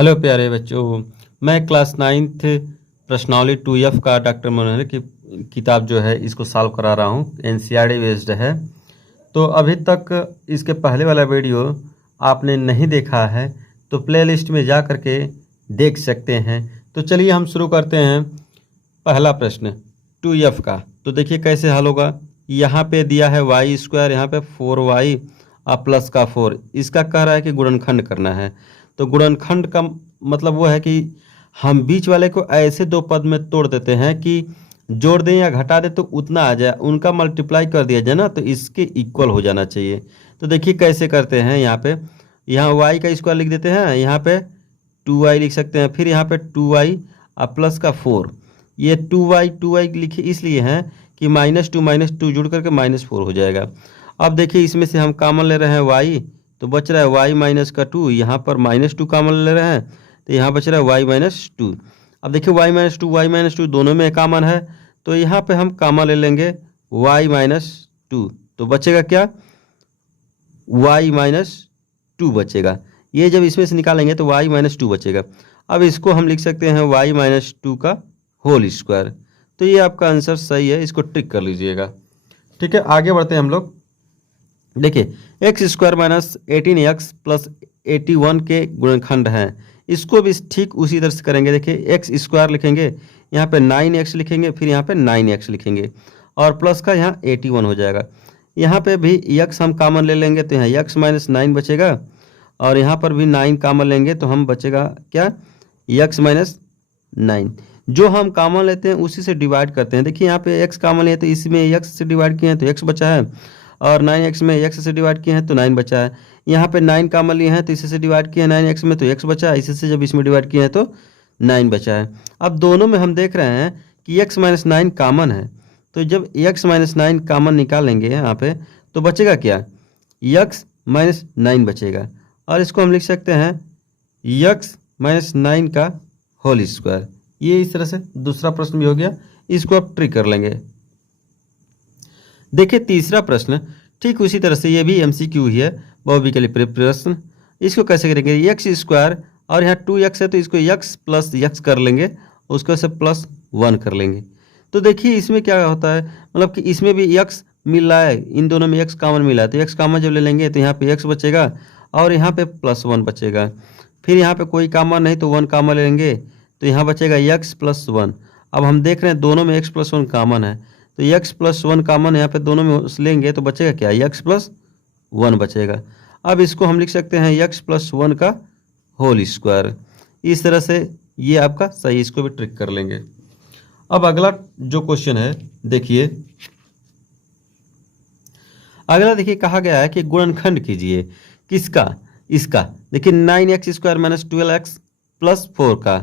Hello प्यारे बच्चों, मैं क्लास 9th प्रश्नावली 2F का डॉक्टर मनोहर की किताब जो है इसको सॉल्व करा रहा हूँ। एनसीईआरटी बेस्ड है। तो अभी तक इसके पहले वाला वीडियो आपने नहीं देखा है तो प्लेलिस्ट में जा करके देख सकते हैं। तो चलिए हम शुरू करते हैं। पहला प्रश्न 2F का, तो देखिए कैसे हल होगा। यहाँ पे दिया है y², यहाँ पे 4y और प्लस का 4। इसका कह रहा है कि गुणनखंड करना है। तो गुणनखंड का मतलब वो है कि हम बीच वाले को ऐसे दो पद में तोड़ देते हैं कि जोड़ दें या घटा दें तो उतना आ जाए, उनका मल्टीप्लाई कर दिया जाए ना, तो इसके इक्वल हो जाना चाहिए। तो देखिए कैसे करते हैं। यहाँ y का स्क्वायर लिख देते हैं, यहाँ पे 2y लिख सकते हैं, फिर यहाँ पे 2y और प्लस का 4। ये 2y लिखे इसलिए हैं कि -2 जुड़ करके -4 हो जाएगा। अब देखिए इसमें से हम कॉमन ले रहे हैं y, तो बच रहा है y माइनस का 2। यहाँ पर -2 कॉमन ले रहे हैं तो यहाँ बच रहा है y-2। अब देखिए y-2 दोनों में कॉमन है, तो यहाँ पे हम कॉमन ले लेंगे y-2। तो बचेगा क्या, y-2 बचेगा। ये जब इसमें से निकालेंगे तो y-2 बचेगा। अब इसको हम लिख सकते हैं y-2 का होल स्क्वायर। तो ये आपका आंसर सही है, इसको टिक कर लीजिएगा। ठीक है, आगे बढ़ते हैं हम लोग। देखिए x² - 18x + 81 के गुणनखंड हैं। इसको भी ठीक उसी तरह से करेंगे। देखिए x² लिखेंगे, यहाँ पे 9x लिखेंगे, फिर यहाँ पे 9x लिखेंगे और प्लस का यहाँ 81 हो जाएगा। यहाँ पे भी x हम कॉमन ले लेंगे तो यहाँ x - 9 बचेगा और यहाँ पर भी 9 कॉमन लेंगे तो हम बचेगा क्या, x - 9। जो हम कॉमन लेते हैं उसी से डिवाइड करते हैं। देखिए यहाँ पे x कॉमन लिए तो इसमें x से डिवाइड किए हैं तो x बचा है, और 9x में x से डिवाइड किए हैं तो 9 बचा है। यहाँ पे 9 कॉमन लिए हैं तो इसी से डिवाइड किए हैं 9x में तो x बचा है, इसी से जब इसमें डिवाइड किए हैं तो 9 बचा है। अब दोनों में हम देख रहे हैं कि x - 9 कॉमन है, तो जब x - 9 कॉमन निकालेंगे यहाँ पे तो बचेगा क्या, x - 9 बचेगा। और इसको हम लिख सकते हैं x - 9 का होल स्क्वायर। ये इस तरह से दूसरा प्रश्न भी हो गया, इसको आप ट्रिक कर लेंगे। देखिए तीसरा प्रश्न ठीक उसी तरह से, ये भी MCQ ही है, बहुविकल्पी प्रश्न। इसको कैसे करेंगे, x² और यहाँ 2x है तो इसको x + x कर लेंगे, उसको से +1 कर लेंगे। तो देखिए इसमें क्या होता है, मतलब कि इसमें भी x मिल रहा है, इन दोनों में x कॉमन मिला है, तो x कॉमन जब ले लेंगे तो यहाँ पे x बचेगा और यहाँ पे +1 बचेगा। फिर यहाँ पे कोई कॉमन नहीं तो 1 कॉमन ले लेंगे तो यहाँ बचेगा x + 1। अब हम देख रहे हैं दोनों में x + 1 कॉमन है, तो x + 1 कॉमन यहाँ पे दोनों में लेंगे तो बचेगा क्या, x + 1 बचेगा। अब इसको हम लिख सकते हैं x + 1 का होल स्क्वायर। इस तरह से ये आपका सही, इसको भी ट्रिक कर लेंगे। अब अगला जो क्वेश्चन है देखिए, अगला देखिए कहा गया है कि गुणनखंड कीजिए किसका, इसका। देखिए 9x² - 12x + 4 का।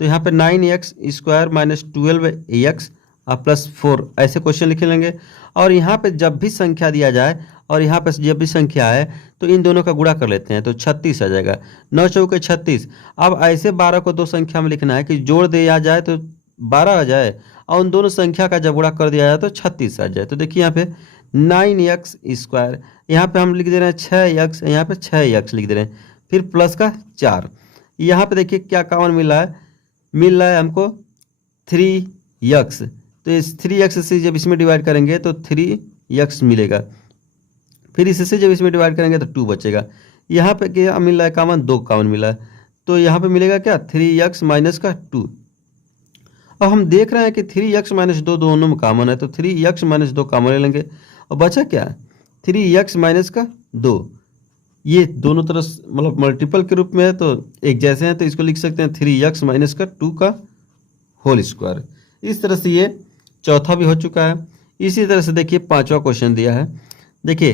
तो यहाँ पे 9x² - 12x +4 ऐसे क्वेश्चन लिख लेंगे। और यहाँ पे जब भी संख्या दिया जाए और यहाँ पे जब भी संख्या आए तो इन दोनों का गुणा कर लेते हैं तो 36 आ जाएगा। 9 चौके 36। अब ऐसे 12 को दो संख्या में लिखना है कि जोड़ दिया जाए तो 12 आ जाए और उन दोनों संख्या का जब गुणा कर दिया जाए तो 36 आ जाए। तो देखिए यहाँ पे 9x², यहाँ पे हम लिख दे रहे हैं 6x, यहाँ पे 6x लिख दे रहे हैं, फिर प्लस का 4। यहाँ पे देखिए क्या कॉमन मिल रहा है हमको 3x। तो इस 3x से जब इसमें डिवाइड करेंगे तो 3x मिलेगा, फिर इससे जब इसमें डिवाइड करेंगे तो 2 बचेगा। यहाँ पे क्या मिल रहा है कॉमन, 2 कॉमन मिला है, तो यहाँ पे मिलेगा क्या, 3x - का 2। अब हम देख रहे हैं कि 3x - 2 दोनों में कॉमन है, तो 3x - 2 कॉमन ले लेंगे और बचा क्या, 3x - का 2। ये दोनों तरफ मतलब मल्टीपल के रूप में है तो एक जैसे हैं, तो इसको लिख सकते हैं 3x - का 2 का होल स्क्वायर। इस तरह से ये चौथा भी हो चुका है। इसी तरह से देखिए पांचवा क्वेश्चन दिया है। देखिए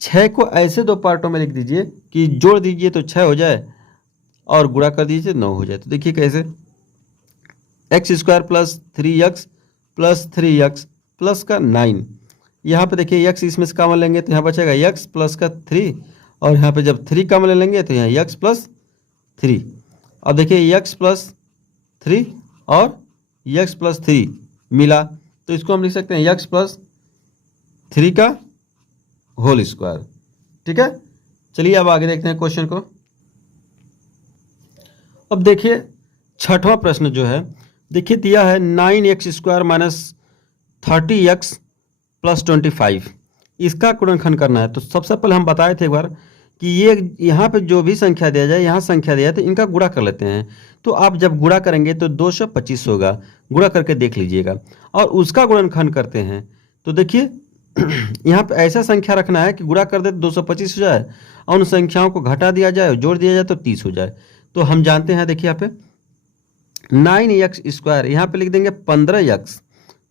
6 को ऐसे दो पार्टों में लिख दीजिए कि जोड़ दीजिए तो 6 हो जाए और गुणा कर दीजिए 9 हो जाए। तो देखिए कैसे, x² + 3x + 3x प्लस का 9। यहाँ पे देखिए x इसमें से कॉमन लेंगे तो यहाँ बचेगा x + का 3, और यहाँ पे जब 3 कॉमन ले लेंगे तो यहाँ x + 3। अब देखिए x + 3 और x + 3 मिला, तो इसको हम लिख सकते हैं x + 3 का होल स्क्वायर। ठीक है, चलिए अब आगे देखते हैं क्वेश्चन को। अब देखिए छठवां प्रश्न जो है, देखिए दिया है 9x² माइनस 30x प्लस 25, इसका गुणनखंड करना है। तो सबसे पहले हम बताए थे एक बार कि ये यहाँ पे जो भी संख्या दिया जाए, यहाँ संख्या दिया है तो इनका गुणा कर लेते हैं। तो आप जब गुणा करेंगे तो 225 होगा, गुणा करके देख लीजिएगा, और उसका गुणनखंड करते हैं। तो देखिए यहाँ पे ऐसा संख्या रखना है कि गुणा कर दे तो 225 हो जाए, और उन संख्याओं को घटा दिया जाए, जोड़ दिया जाए तो 30 हो जाए। तो हम जानते हैं, देखिए यहाँ पे 9x², यहाँ पे लिख देंगे 15x,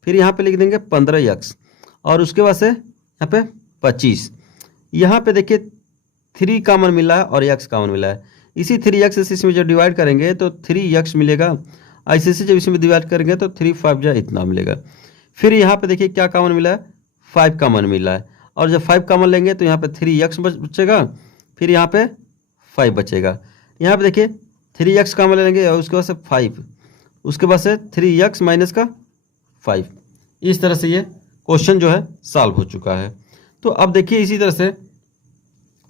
फिर यहाँ पे लिख देंगे 15x, और उसके बाद से यहाँ पे 25। यहाँ पे देखिए 3 कॉमन मिला है और x कॉमन मिला है। इसी 3x से इसमें जब डिवाइड करेंगे तो 3x मिलेगा, ऐसे से जब इसमें डिवाइड करेंगे तो 3 5 जा इतना मिलेगा। फिर यहाँ पे देखिए क्या कॉमन मिला है, 5 कॉमन मिला है, और जब 5 कॉमन लेंगे तो यहाँ पे 3x बचेगा, फिर यहाँ पे 5 बचेगा। यहाँ पे देखिए 3x कॉमन लेंगे और उसके बाद से 5, उसके बाद से 3x माइनस का 5। इस तरह से ये क्वेश्चन जो है सॉल्व हो चुका है। तो अब देखिए इसी तरह से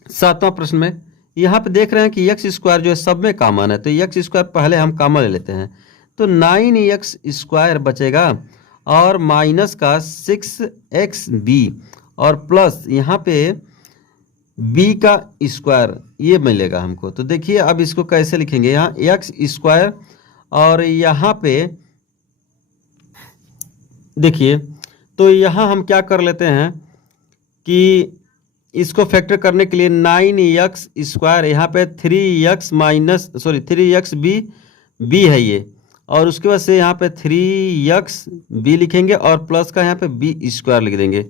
सातवां प्रश्न में यहाँ पे देख रहे हैं कि x² जो है सब में कॉमन है, तो x² पहले हम कॉमन ले लेते हैं। तो 9x² बचेगा और माइनस का 6xb और प्लस यहाँ पे b का स्क्वायर ये मिलेगा हमको। तो देखिए अब इसको कैसे लिखेंगे, यहाँ x² और यहाँ पे देखिए, तो यहाँ हम क्या कर लेते हैं कि इसको फैक्टर करने के लिए 9x², यहाँ पे 3xb है ये, और उसके बाद से यहाँ पे 3xb लिखेंगे और प्लस का यहाँ पे b² लिख देंगे।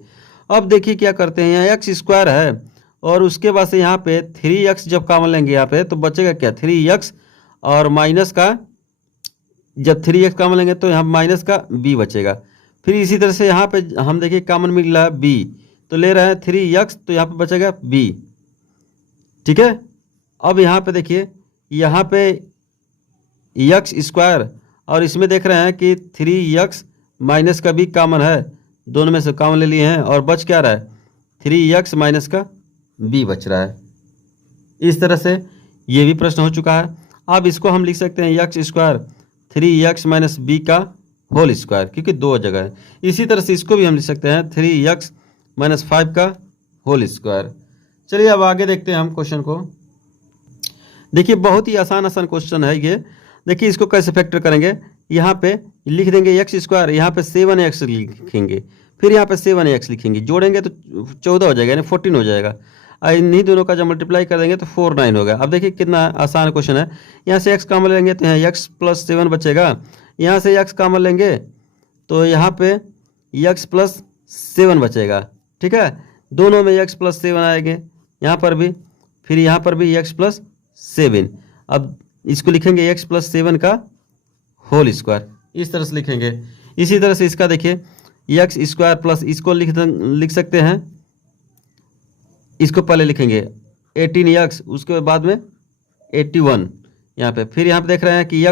अब देखिए क्या करते हैं, यहाँ x² है और उसके बाद से यहाँ पे 3x जब कॉमन लेंगे यहाँ पे तो बचेगा क्या, 3x, और माइनस का जब 3x कॉमन लेंगे तो यहाँ माइनस का b बचेगा। फिर इसी तरह से यहाँ पे हम देखिए कॉमन मिल रहा है b, तो ले रहे हैं 3x, तो यहाँ पे बचेगा b, ठीक है। अब यहाँ पे देखिए, यहाँ पे x² और इसमें देख रहे हैं कि 3x माइनस का b कॉमन है, दोनों में से कॉमन ले लिए हैं और बच क्या रहा है, 3x माइनस का b बच रहा है। इस तरह से ये भी प्रश्न हो चुका है। अब इसको हम लिख सकते हैं x² 3x माइनस b का होल स्क्वायर, क्योंकि दो जगह है। इसी तरह से इसको भी हम लिख सकते हैं 3x माइनस 5 का होल स्क्वायर। चलिए अब आगे देखते हैं हम क्वेश्चन को। देखिए बहुत ही आसान क्वेश्चन है ये। देखिए इसको कैसे फैक्टर करेंगे, यहाँ पे लिख देंगे x², यहाँ पे 7x लिखेंगे, फिर यहाँ पे 7x लिखेंगे, जोड़ेंगे तो 14 हो जाएगा, यानी 14 हो जाएगा। इन्हीं दोनों का जब मल्टीप्लाई कर देंगे तो 4 9 होगा। अब देखिए कितना आसान क्वेश्चन है। यहाँ से x कॉमन लेंगे तो यहाँ x प्लस 7 बचेगा, यहाँ से x कॉमन लेंगे तो यहाँ पे x प्लस 7 बचेगा, ठीक है। दोनों में x प्लस 7 आएंगे, यहाँ पर भी, फिर यहाँ पर भी x प्लस 7। अब इसको लिखेंगे x प्लस 7 का होल स्क्वायर, इस तरह से लिखेंगे। इसी तरह से इसका देखिए x² प्लस इसको लिख सकते हैं, इसको पहले लिखेंगे 18x, उसके बाद में 81 यहाँ पे, फिर यहाँ पे देख रहे हैं कि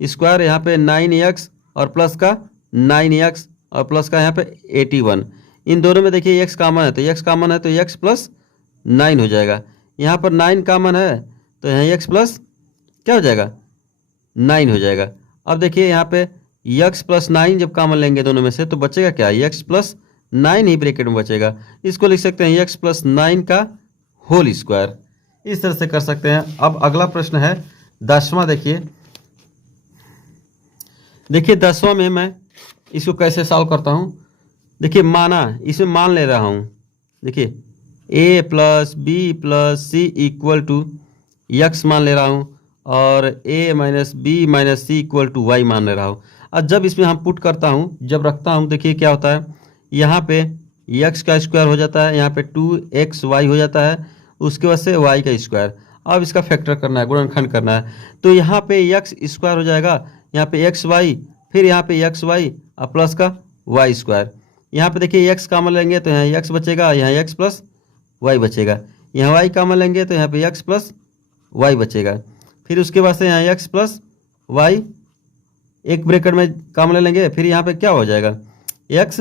x² यहाँ पे 9x और प्लस का 9x और प्लस का यहाँ पे 81। इन दोनों में देखिए x कॉमन है, तो x कॉमन है तो x प्लस 9 हो जाएगा। यहाँ पर 9 कॉमन है तो यहाँ x प्लस क्या हो जाएगा, 9 हो जाएगा। अब देखिए यहाँ पे x प्लस 9 जब कॉमन लेंगे दोनों में से तो बचेगा क्या, x प्लस 9 ही ब्रैकेट में बचेगा। इसको लिख सकते हैं x प्लस 9 का होल स्क्वायर। इस तरह से कर सकते हैं। अब अगला प्रश्न है 10वां। देखिए 10वां में मैं इसको कैसे सॉल्व करता हूँ। देखिए माना, इसमें मान ले रहा हूँ, देखिए a plus B plus C equal to x मान ले रहा हूँ, और a minus B minus C equal to Y मान ले रहा हूँ। और जब इसमें हम पुट करता हूँ, जब रखता हूँ, देखिए क्या होता है, यहाँ पे x का स्क्वायर हो जाता है, यहाँ पे 2xy हो जाता है, उसके बाद से y का स्क्वायर। अब इसका फैक्टर करना है, गुणनखंड करना है, तो यहाँ पे x² हो जाएगा, यहाँ पे xy, फिर यहाँ पे xy और प्लस का y²। यहाँ पे देखिए x कॉमन लेंगे तो यहाँ x बचेगा, यहाँ x प्लस y बचेगा, यहाँ y कॉमन लेंगे तो यहाँ पे x प्लस y बचेगा। फिर उसके बाद से यहाँ x प्लस y एक ब्रैकेट में कॉमन ले लेंगे, फिर यहाँ पे क्या हो जाएगा, x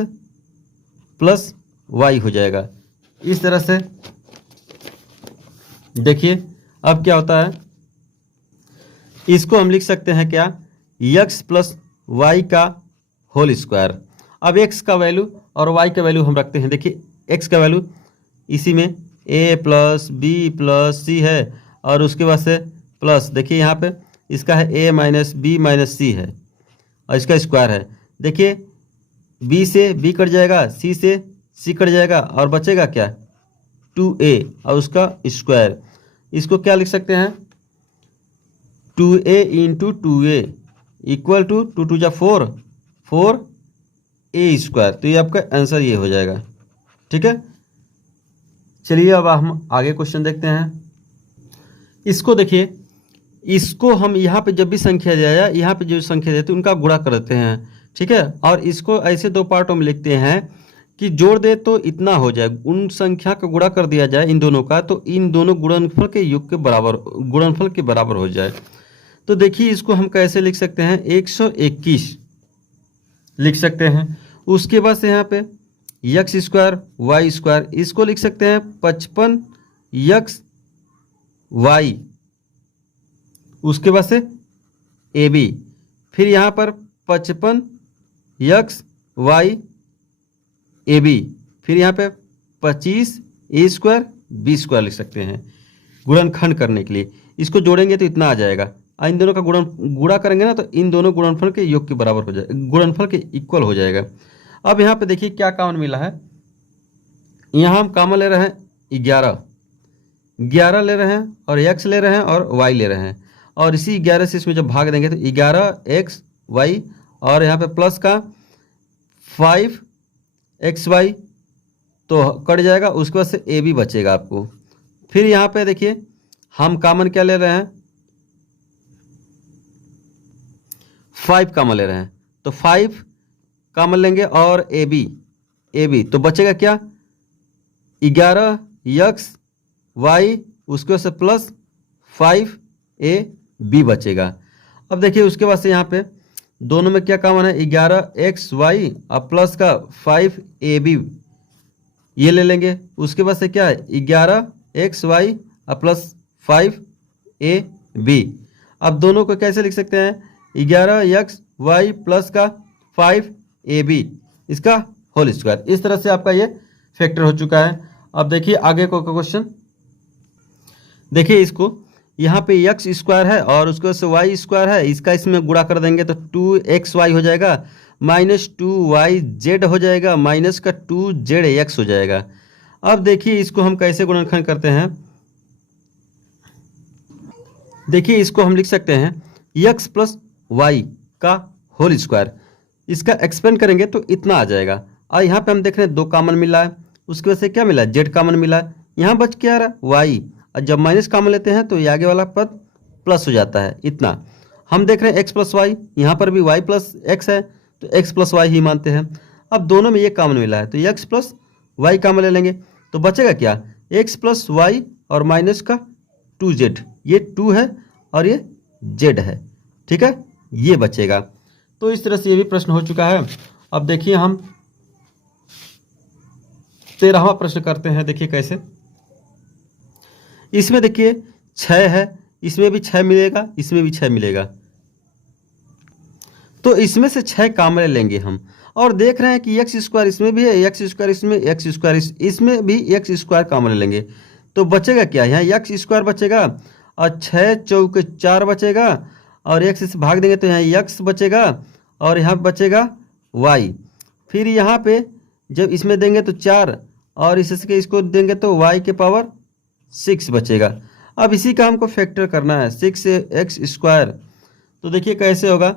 प्लस y हो जाएगा। इस तरह से देखिए अब क्या होता है, इसको हम लिख सकते हैं क्या, x प्लस वाई का होल स्क्वायर। अब x का वैल्यू और y का वैल्यू हम रखते हैं। देखिए x का वैल्यू इसी में a प्लस बी प्लस सी है, और उसके बाद से प्लस देखिए यहाँ पे इसका है a माइनस बी माइनस सी है, और इसका स्क्वायर है। देखिए b से b कट जाएगा, c से c कट जाएगा, और बचेगा क्या 2a और उसका स्क्वायर। इसको क्या लिख सकते हैं 2a into 2a equal to 2 2 जा 4 4a स्क्वायर। तो ये आपका आंसर ये हो जाएगा। ठीक है, चलिए अब हम आगे क्वेश्चन देखते हैं। इसको देखिए, इसको हम यहाँ पे जब भी संख्या दिया जाए, यहाँ पे जो संख्या देते हैं उनका गुणा कर देते हैं। ठीक है, और इसको ऐसे दो पार्टों में लिखते हैं कि जोड़ दे तो इतना हो जाए, उन संख्या का गुणा कर दिया जाए इन दोनों का, तो इन दोनों गुणनफल के योग के बराबर, गुणनफल के बराबर हो जाए। तो देखिए इसको हम कैसे लिख सकते हैं 121 लिख सकते हैं। उसके बाद से यहाँ पे x स्क्वायर वाई स्क्वायर, इसको लिख सकते हैं 55x वाई, उसके बाद से ए बी, फिर यहाँ पर 55x वाई ए बी, फिर यहाँ पे 25 ए स्क्वायर बी स्क्वायर लिख सकते हैं गुणनखंड करने के लिए। इसको जोड़ेंगे तो इतना आ जाएगा, इन दोनों का गुणा करेंगे ना तो इन दोनों गुणनफल के योग के बराबर हो जाएगा, गुणनफल के इक्वल हो जाएगा। अब यहाँ पे देखिए क्या कॉमन मिला है, यहाँ हम कॉमन ले रहे हैं 11 ले रहे हैं, और x ले रहे हैं और y ले रहे हैं, और इसी 11 से इसमें जब भाग देंगे तो 11x y, और यहाँ पे प्लस का 5xy तो कट जाएगा, उसके बाद से a भी बचेगा आपको। फिर यहाँ पे देखिए हम कॉमन क्या ले रहे हैं 5 कॉमन ले रहे हैं, तो 5 कॉमन लेंगे और ए बी तो बचेगा क्या 11x y, उसके बाद से प्लस 5ab बचेगा। अब देखिए उसके बाद से यहाँ पे दोनों में क्या कॉमन है 11xy और प्लस का 5ab, ये ले लेंगे। उसके बाद से क्या है 11xy और प्लस 5ab। अब दोनों को कैसे लिख सकते हैं 11xy प्लस का 5ab, इसका होल स्क्वायर। इस तरह से आपका ये फैक्टर हो चुका है। अब देखिए आगे को क्वेश्चन देखिए, इसको यहाँ पे x स्क्वायर है और उसके बाद से y स्क्वायर है, इसका इसमें गुणा कर देंगे तो 2xy हो जाएगा, माइनस 2yz हो जाएगा, माइनस का 2zx हो जाएगा। अब देखिए इसको हम कैसे गुणनखंड करते हैं। देखिए इसको हम लिख सकते हैं x प्लस वाई का होल स्क्वायर, इसका एक्सपेंड करेंगे तो इतना आ जाएगा। और यहाँ पे हम देख रहे हैं 2 कॉमन मिला है, उसकी वजह से क्या मिला z कॉमन मिला है, यहाँ बच क्या आ रहा है y, और जब माइनस कॉमन लेते हैं तो ये आगे वाला पद प्लस हो जाता है। इतना हम देख रहे हैं x प्लस वाई, यहाँ पर भी y प्लस एक्स है तो x प्लस वाई ही मानते हैं। अब दोनों में ये कॉमन मिला है तो x प्लस वाई कॉमन ले लेंगे, तो बचेगा क्या x प्लस वाई और माइनस का 2z, ये 2 है और ये z है। ठीक है, ये बचेगा। तो इस तरह से ये भी प्रश्न हो चुका है। अब देखिए हम 13वां प्रश्न करते हैं। देखिए कैसे, इसमें देखिए 6 है, इसमें भी 6 मिलेगा, इसमें भी 6 मिलेगा, तो इसमें से 6 कॉमन लेंगे हम, और देख रहे हैं कि x स्क्वायर इसमें भी है, x स्क्वायर इसमें, x स्क्वायर इसमें भी x स्क्वायर कॉमन लेंगे, तो बचेगा क्या यहाँ x स्क्वायर बचेगा, और 6 चौके 4 बचेगा, और x से भाग देंगे तो यहाँ x बचेगा, और यहाँ बचेगा y। फिर यहाँ पे जब इसमें देंगे तो 4, और इसके इसको देंगे तो y के पावर 6 बचेगा। अब इसी का हमको फैक्टर करना है 6x स्क्वायर, तो देखिए कैसे होगा।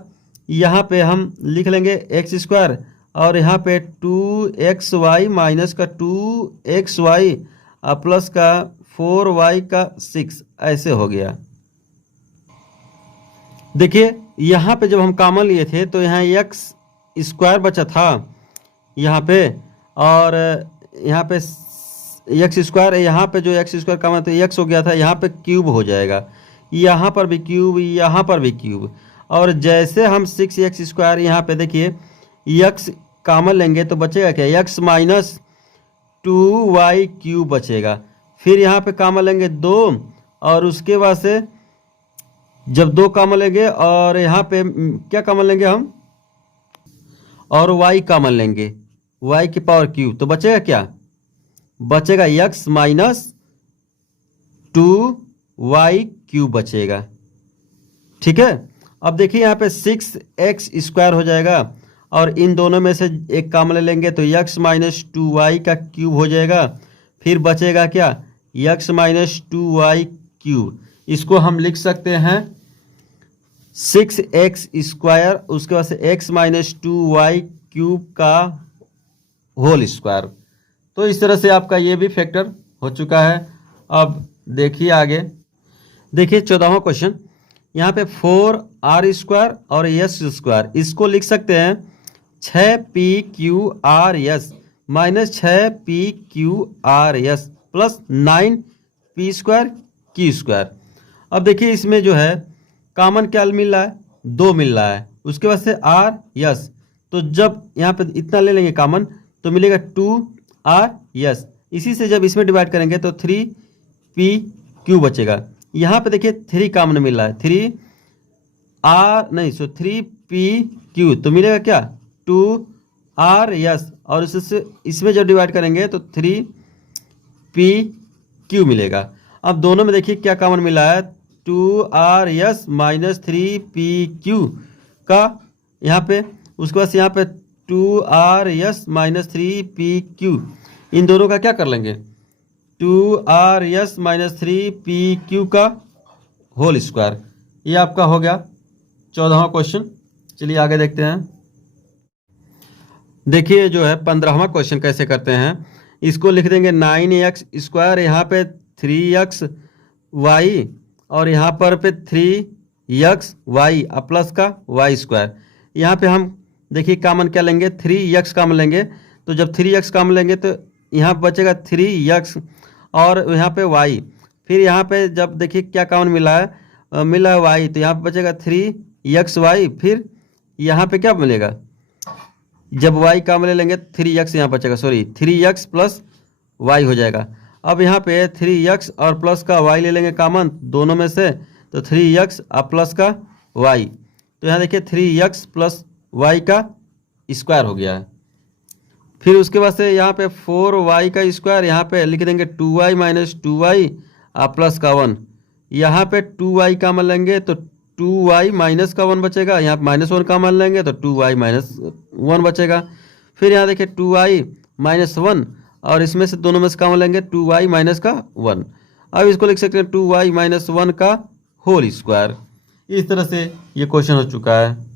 यहाँ पे हम लिख लेंगे x स्क्वायर, और यहाँ पे 2xy माइनस का 2xy प्लस का 4y का 6, ऐसे हो गया। देखिए यहाँ पे जब हम कॉमन लिए थे तो यहाँ x स्क्वायर बचा था यहाँ पे, और यहाँ पे x स्क्वायर, यहाँ पे जो x स्क्वायर कॉमन तो x हो गया था, यहाँ पे क्यूब हो जाएगा, यहाँ पर भी क्यूब, यहाँ पर भी क्यूब, और जैसे हम 6x स्क्वायर यहाँ पे देखिए x कॉमन लेंगे तो बचेगा क्या x माइनस 2y क्यूब बचेगा। फिर यहाँ पे कॉमन लेंगे 2, और उसके बाद से जब 2 कॉमन लेंगे और यहाँ पे क्या कॉमन लेंगे हम, और y कॉमन लेंगे, y की पावर क्यूब, तो बचेगा क्या, बचेगा x माइनस 2y क्यूब बचेगा। ठीक है, अब देखिए यहाँ पे 6x² हो जाएगा और इन दोनों में से एक कॉमन ले लेंगे तो x माइनस 2y का क्यूब हो जाएगा। फिर बचेगा क्या, x माइनस 2y क्यूब। इसको हम लिख सकते हैं 6x², उसके बाद से x माइनस 2y क्यूब का होल स्क्वायर। तो इस तरह से आपका ये भी फैक्टर हो चुका है। अब देखिए आगे, देखिए 14वां क्वेश्चन, यहाँ पे 4r² और s², इसको लिख सकते हैं 6pqrs minus 6pqrs plus 9p² q²। अब देखिए इसमें जो है कॉमन क्या मिल रहा है, 2 मिल रहा है, उसके बाद से r s, तो जब यहाँ पे इतना ले लेंगे कॉमन तो मिलेगा 2r s। इसी से जब इसमें डिवाइड करेंगे तो 3pq बचेगा। यहाँ पे देखिए 3 कॉमन मिल रहा है, 3pq, तो मिलेगा क्या 2r s, और इससे इसमें जब डिवाइड करेंगे तो 3pq मिलेगा। अब दोनों में देखिए क्या कॉमन मिला है, 2r s माइनस 3pq का यहाँ पे, उसके बाद यहाँ पे 2r s माइनस 3pq, इन दोनों का क्या कर लेंगे, 2r s माइनस 3pq का होल स्क्वायर। ये आपका हो गया 14वां क्वेश्चन। चलिए आगे देखते हैं। देखिए जो है 15वां क्वेश्चन कैसे करते हैं, इसको लिख देंगे 9x², यहाँ पे 3xy और यहाँ पर पे 3xy प्लस का y²। यहाँ पे हम देखिए कॉमन क्या लेंगे, 3x कॉमन लेंगे, तो जब 3x कॉमन लेंगे तो यहाँ बचेगा 3x और यहाँ पे y। फिर यहाँ पे जब देखिए क्या कॉमन मिला है, मिला है y, तो यहाँ पे बचेगा 3xy। फिर यहाँ पे क्या मिलेगा, जब y कॉमन ले लेंगे 3x यहाँ बचेगा, सॉरी 3x प्लस y हो जाएगा। अब यहाँ पे 3x और प्लस का y ले लेंगे कॉमन दोनों में से, तो 3x और प्लस का y, तो यहाँ देखिए 3x प्लस y का स्क्वायर हो गया है। फिर उसके बाद से यहाँ पे 4y का स्क्वायर, यहाँ पे लिख देंगे 2y माइनस 2y और प्लस का 1। यहाँ पे 2y कॉमन लेंगे तो 2y माइनस का 1 बचेगा, यहाँ माइनस 1 कॉमन लेंगे तो 2y माइनस 1 बचेगा। फिर यहाँ देखिए 2y माइनस 1 और इसमें से दोनों में से कॉमन लेंगे 2y माइनस का 1। अब इसको लिख सकते हैं 2y माइनस 1 का होल स्क्वायर। इस तरह से ये क्वेश्चन हो चुका है।